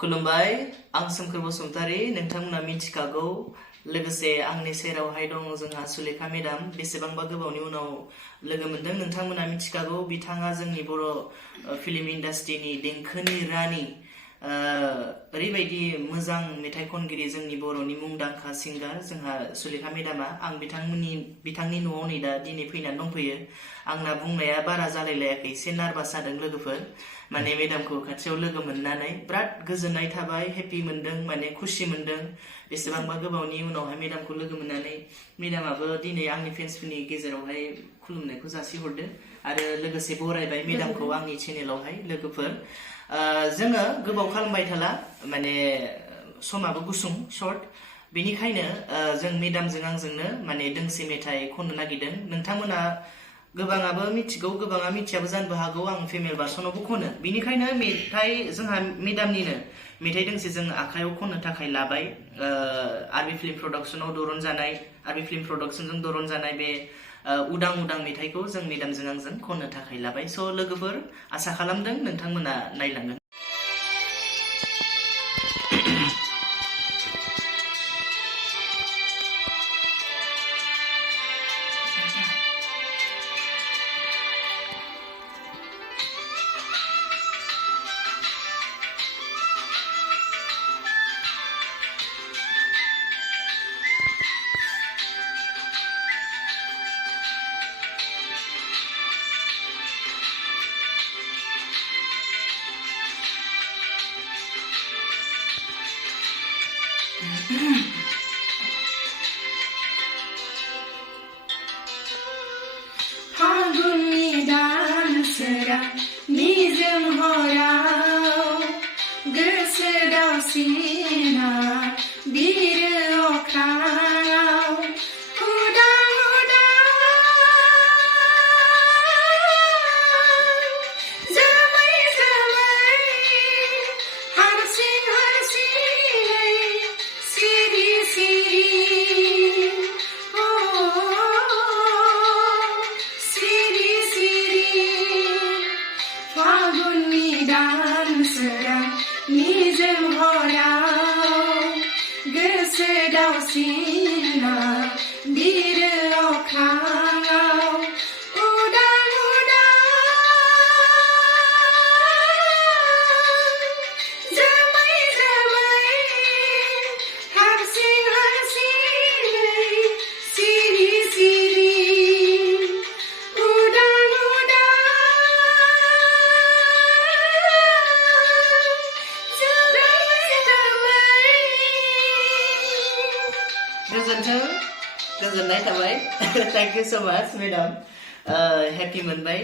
खुलुमबाय आं सोमखोर बसुमतारी नोंथांमोना मिथिखागौ लोगोसे आंनि सेरावहाय दङ जोंहा सुलेखा मेडाम बेसेबांबा गोबावनि उनाव लोगो मोनदों नोंथांमोना मिथिखागौ बिथाङा जोंनि बर' फिल्म इन्डास्ट्रिनि देंखोनि रानि ओरैबायदि मोजां मेथाइ खनगिरि जोंनि बर'नि मुंदांखा सिंगार जोंहा सुलेखा मेडामा आं बिथांनि न'आव नै दा दिनै फैनानै दंफैयो आंना बुंनाया बारा जालायलायाखै एसे नार्भास जादों लोगोफोर माने मेडामखौ खाथियाव लोगो मोननानै बिराद गोजोननाय थाबाय हेपि मोनदों माने खुसि मोनदों बेसेबांबा गोबावनि उनावहाय मेडामखौ लोगो मोननानै मेडामाबो दिनै आंनि फेन्सफोरनि गेजेरावहाय खुलुमनायखौ जासिहरदो आरो लोगोसे बरायबाय मेडामखौ आंनि चेनेलावहाय लोगोफोर जोङो गोबाव खालामबाय थाला माने समाबो गुसुं शर्ट बेनिखायनो जों मेडामजों आंजोंनो माने दोंसे मेथाइ खननो नागिरदों नोंथांमोना गोबाङाबो मिथिगौ गोबाङा मिथियाबो जानोबो हागौ आं फिमेल भार्सनावबो खनो बिनिखायनो मेथाइ जोंहा मेडामनिनो मेथाइ दोंसे जों आखायाव खननो थाखाय लाबाय आरबि फिल्म प्रडाक्शनाव आरबि फिल्म प्रडाक्शनजों दरनजानाय बे उदां उदां मेथाइखौ जों मेडामजों आंजों खननो थाखाय लाबाय स' लोगोफोर आसा खालामदों नोंथांमोना नायलांगोन फागुननि दानसोरां निजोम हराव गोसो दावसिना बिरो अख्राङाव उदां उदां जोमै जोमै हारसिं हारसिङै सिरि सिरि फागुननि दानसोरां निजोम हराव गोसो दावसिना बिरो अख्राङाव उदां उदां जोमै जोमै हारसिं हारसिङै सिरि सिरि गोजोननाय थाबाय थैंक यू सो माच मेडाम हेपि मोनबाय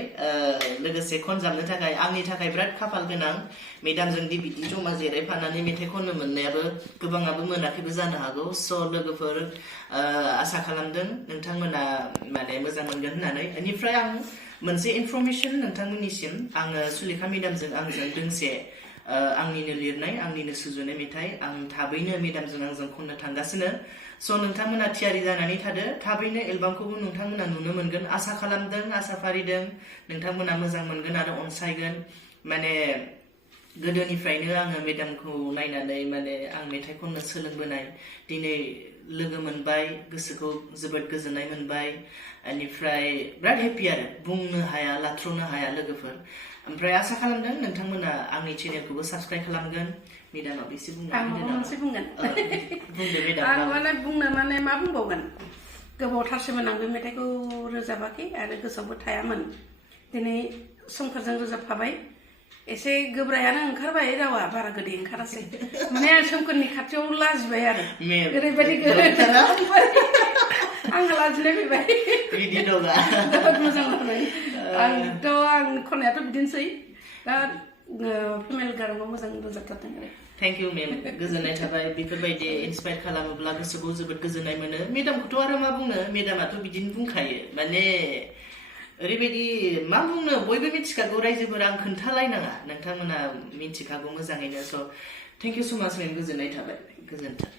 लोगोसे खनजाबनो थाखाय आंनि थाखाय बिराद खाफाल गोनां मेडामजों बिदि जमा जिरायफानानै मेथाइ खननो मोननायाबो गोबाङाबो मोनाखैबो जानो हागौ स' लोगोफोर आसा खालामदों नोंथांमोना माने मोजां मोनगोन होननानै बेनिफ्राय आं मोनसे इनफरमेसन नोंथांमोननिसिम आङो सुलेखा मेडामजों आंजों दोंसे आंनिनो लिरनाय आंनिनो सुजुनाय मेथाइ आं थाबैनो मेडामजों आंजों खननो थांगासिनो स' नोंथांमोना थियारि जानानै थादो थाबैनो एलबामखौबो नोंथांमोना नुनो मोनगोन आसा खालामदों आसा फारिदों नोंथांमोना मोजां मोनगोन आरो अनसायगोन माने गोदोनिफ्रायनो आङो मेडामखौ नायनानै माने आं मेथाइ खननो सोलोंबोनाय दिनै लोगो मोनबाय गोसोखौ जोबोद गोजोननाय मोनबाय बेनिफ्राय बिराद हेपि आरो बुंनो हाया लाथ्र'नो हाया लोगोफोर ओमफ्राय आसा खालामदों नोंथांमोना आंनि चेनेलखौबो साबस्क्राइब खालामगोन मेडामाबो एसे बुंनो आं माबा मोनसे बुंगोन बुंदो मेडाम आं माने बुंनो माने मा बुंबावगोन गोबावथारसैमोन आं बे मेथाइखौ रोजाबाखै आरो गोसोआवबो थायामोन दिनै सोमखोरजों रोजाबफाबाय एसे गोब्रायानो ओंखारबाय रावा बारा गोदै ओंखारासै माने आं सोमखोरनि खाथियाव लाजिबाय आरो ओरैबायदि आं लाजिनाय फैबाय बिदि दङा जोबोद मोजां मोनबाय आं खननायाथ' बिदिनोसै दा फिमेल गाराङाव मोजां रोजाबथारदों आरो थैंक यू मेम गोजोननाय थाबाय बेफोरबायदि इन्सपायर खालामोब्ला गोसोखौ जोबोद गोजोननाय मोनो मेडामखौथ' आरो मा बुंनो मेडामाथ' बिदिनो बुंखायो माने ओरैबायदि मा बुंनो बयबो मिथिखागौ रायजोफोरा आं खोन्थालायनाङा नोंथांमोना मिथिखागौ मोजाङैनो स' थैंक यू सो माच मेम गोजोननाय थाबाय गोजोन्थों